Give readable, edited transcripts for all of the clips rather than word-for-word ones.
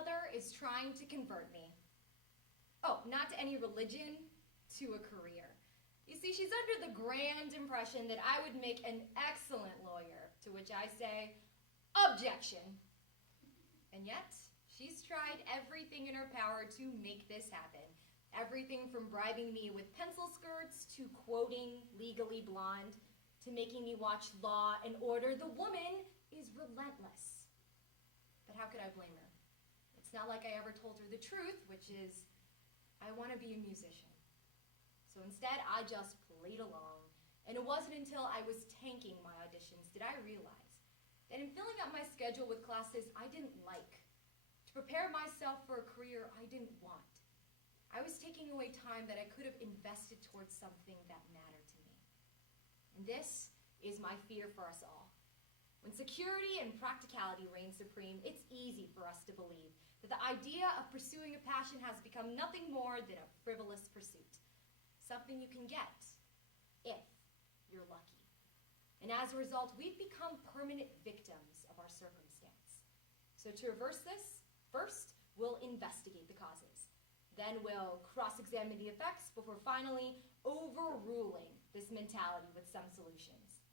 grandmother is trying to convert me. Oh, not to any religion, to a career. You see, she's under the grand impression that I would make an excellent lawyer, to which I say, objection. And yet, she's tried everything in her power to make this happen. Everything from bribing me with pencil skirts to quoting Legally Blonde to making me watch Law and Order. The woman is relentless. But how could I blame her? It's not like I ever told her the truth, which is, I want to be a musician. So instead, I just played along. And it wasn't until I was tanking my auditions did I realize that in filling up my schedule with classes I didn't like, to prepare myself for a career I didn't want, I was taking away time that I could have invested towards something that mattered to me. And this is my fear for us all. When security and practicality reign supreme, it's easy for us to believe that the idea of pursuing a passion has become nothing more than a frivolous pursuit. Something you can get, if you're lucky. And as a result, we've become permanent victims of our circumstance. So to reverse this, first, we'll investigate the causes. Then we'll cross-examine the effects before finally overruling this mentality with some solutions.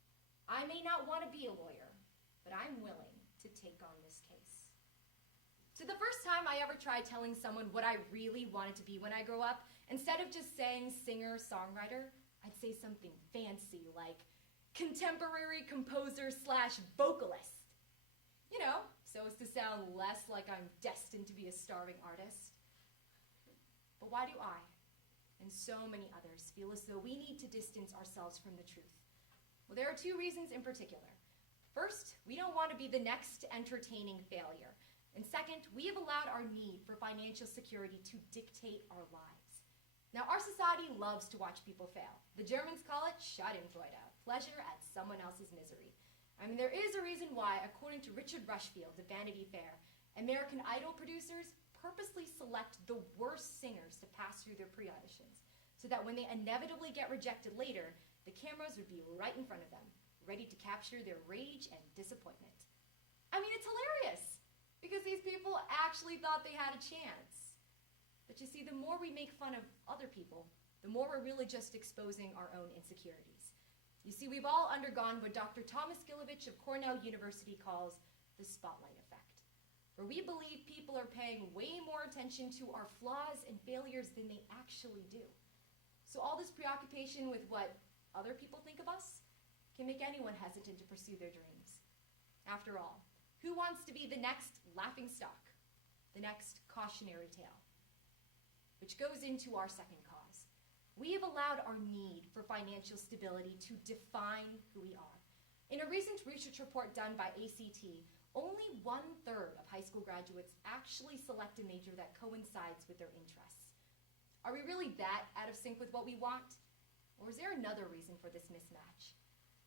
I may not want to be a lawyer, but I'm willing to take on this case. So the first time I ever tried telling someone what I really wanted to be when I grow up, instead of just saying singer-songwriter, I'd say something fancy like contemporary composer/vocalist. You know, so as to sound less like I'm destined to be a starving artist. But why do I, and so many others, feel as though we need to distance ourselves from the truth? Well, there are two reasons in particular. First, we don't want to be the next entertaining failure. And second, we have allowed our need for financial security to dictate our lives. Now, our society loves to watch people fail. The Germans call it Schadenfreude, pleasure at someone else's misery. I mean, there is a reason why, according to Richard Rushfield of Vanity Fair, American Idol producers purposely select the worst singers to pass through their pre-auditions, so that when they inevitably get rejected later, the cameras would be right in front of them, ready to capture their rage and disappointment. I mean, it's hilarious, because these people actually thought they had a chance. But you see, the more we make fun of other people, the more we're really just exposing our own insecurities. You see, we've all undergone what Dr. Thomas Gilovich of Cornell University calls the spotlight effect, where we believe people are paying way more attention to our flaws and failures than they actually do. So all this preoccupation with what other people think of us can make anyone hesitant to pursue their dreams. After all, who wants to be the next laughing stock, the next cautionary tale? Which goes into our second cause. We have allowed our need for financial stability to define who we are. In a recent research report done by ACT, only 1/3 of high school graduates actually select a major that coincides with their interests. Are we really that out of sync with what we want? Or is there another reason for this mismatch?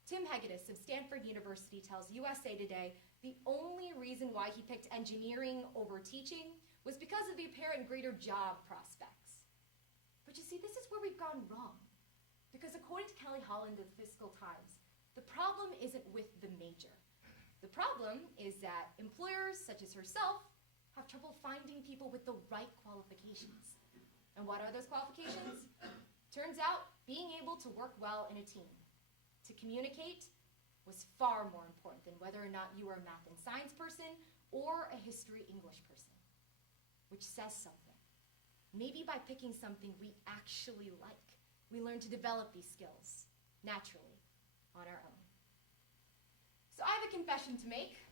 Tim Hegedus of Stanford University tells USA Today the only reason why he picked engineering over teaching was because of the apparent greater job prospects. But you see, this is where we've gone wrong. Because according to Kelly Holland of the Fiscal Times, the problem isn't with the major. The problem is that employers, such as herself, have trouble finding people with the right qualifications. And what are those qualifications? Turns out, being able to work well in a team, to communicate, was far more important than whether or not you were a math and science person or a history English person. Which says something. Maybe by picking something we actually like, we learn to develop these skills naturally on our own. So I have a confession to make.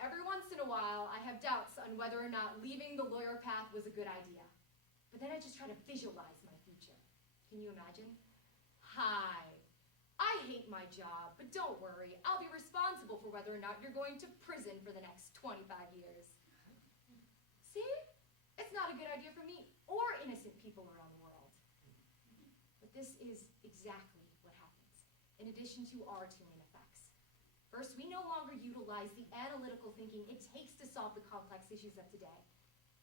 Every once in a while, I have doubts on whether or not leaving the lawyer path was a good idea. But then I just try to visualize my future. Can you imagine? Hi, I hate my job, but don't worry, I'll be responsible for whether or not you're going to prison for the next 25 years. See? It's not a good idea for me or innocent people around the world. But this is exactly what happens, in addition to our two main effects. First, we no longer utilize the analytical thinking it takes to solve the complex issues of today.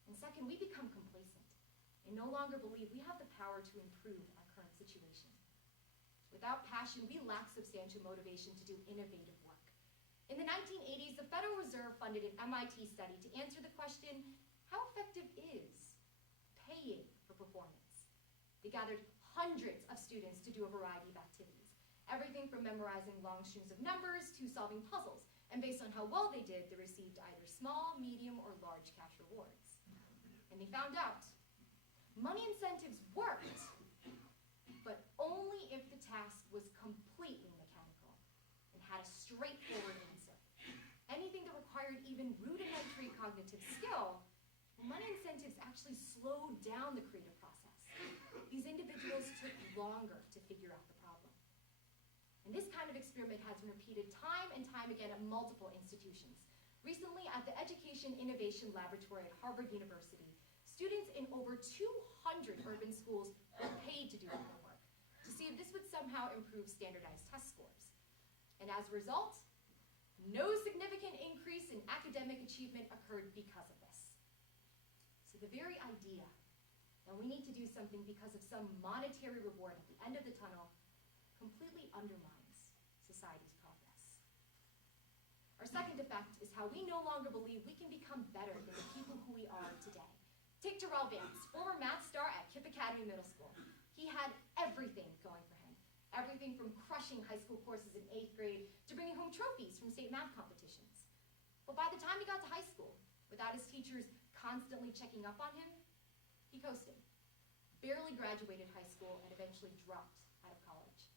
And second, we become complacent and no longer believe we have the power to improve our current situation. Without passion, we lack substantial motivation to do innovative work. In the 1980s, the Federal Reserve funded an MIT study to answer the question, how effective is paying for performance? They gathered hundreds of students to do a variety of activities, everything from memorizing long strings of numbers to solving puzzles. And based on how well they did, they received either small, medium, or large cash rewards. And they found out money incentives worked, but only if the task was completely mechanical and had a straightforward answer. Anything that required even rudimentary cognitive skill, money incentives actually slowed down the creative process. These individuals took longer to figure out the problem. And this kind of experiment has been repeated time and time again at multiple institutions. Recently, at the Education Innovation Laboratory at Harvard University, students in over 200 urban schools were paid to do the homework to see if this would somehow improve standardized test scores. And as a result, no significant increase in academic achievement occurred because of this. So the very idea that we need to do something because of some monetary reward at the end of the tunnel completely undermines society's progress. Our second effect is how we no longer believe we can become better than the people who we are today. Take Terrell Vance, former math star at Kipp Academy Middle School. He had everything going for him. Everything from crushing high school courses in 8th grade to bringing home trophies from state math competitions. But by the time he got to high school, without his teachers constantly checking up on him, he coasted, barely graduated high school, and eventually dropped out of college.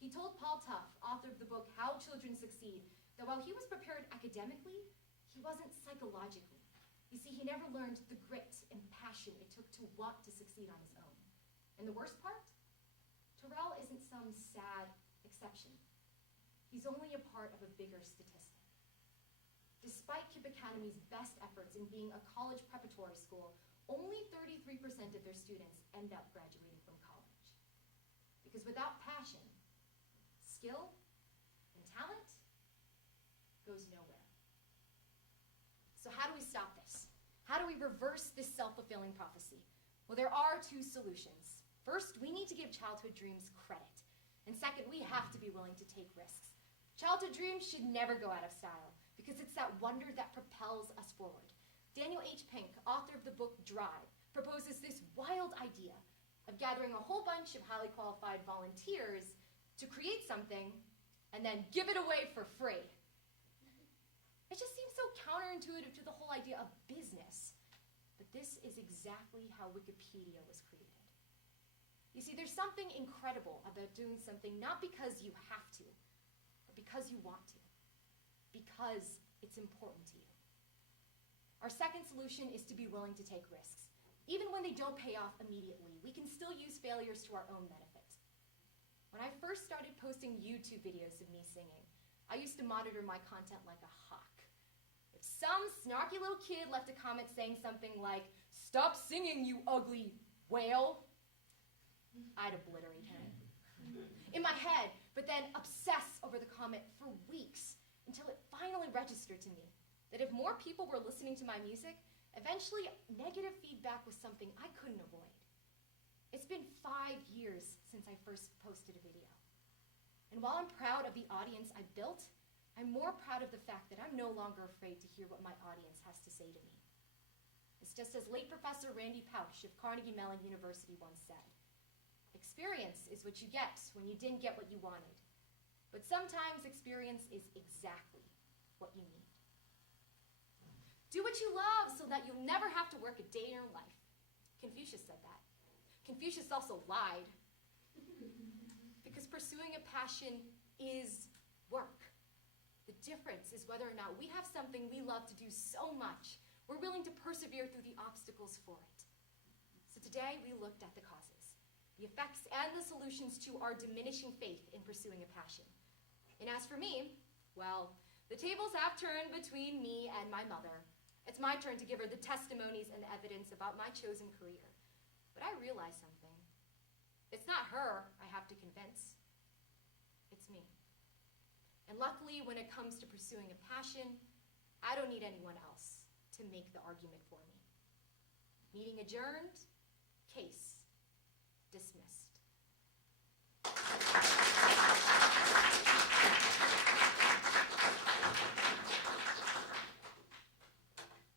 He told Paul Tough, author of the book How Children Succeed, that while he was prepared academically, he wasn't psychologically. You see, he never learned the grit and passion it took to want to succeed on his own. And the worst part? Terrell isn't some sad exception. He's only a part of a bigger statistic. Despite Kipp Academy's best efforts in being a college preparatory school, only 33% of their students end up graduating from college. Because without passion, skill and talent goes nowhere. So how do we stop this? How do we reverse this self-fulfilling prophecy? Well, there are two solutions. First, we need to give childhood dreams credit. And second, we have to be willing to take risks. Childhood dreams should never go out of style because it's that wonder that propels us forward. Daniel H. Pink, author of the book Drive, proposes this wild idea of gathering a whole bunch of highly qualified volunteers to create something and then give it away for free. It just seems so counterintuitive to the whole idea of business. But this is exactly how Wikipedia was created. You see, there's something incredible about doing something not because you have to, but because you want to, because it's important to you. Our second solution is to be willing to take risks. Even when they don't pay off immediately, we can still use failures to our own benefit. When I first started posting YouTube videos of me singing, I used to monitor my content like a hawk. If some snarky little kid left a comment saying something like, "Stop singing, you ugly whale," I'd obliterate him in my head, but then obsess over the comment for weeks until it finally registered to me that if more people were listening to my music, eventually negative feedback was something I couldn't avoid. It's been 5 years since I first posted a video. And while I'm proud of the audience I built, I'm more proud of the fact that I'm no longer afraid to hear what my audience has to say to me. It's just as late Professor Randy Pausch of Carnegie Mellon University once said, "Experience is what you get when you didn't get what you wanted. But sometimes experience is exactly what you need." Do what you love so that you'll never have to work a day in your life. Confucius said that. Confucius also lied. Because pursuing a passion is work. The difference is whether or not we have something we love to do so much, we're willing to persevere through the obstacles for it. So today we looked at the causes, the effects and the solutions to our diminishing faith in pursuing a passion. And as for me, well, the tables have turned between me and my mother. It's my turn to give her the testimonies and the evidence about my chosen career. But I realize something. It's not her I have to convince. It's me. And luckily, when it comes to pursuing a passion, I don't need anyone else to make the argument for me. Meeting adjourned, case dismissed.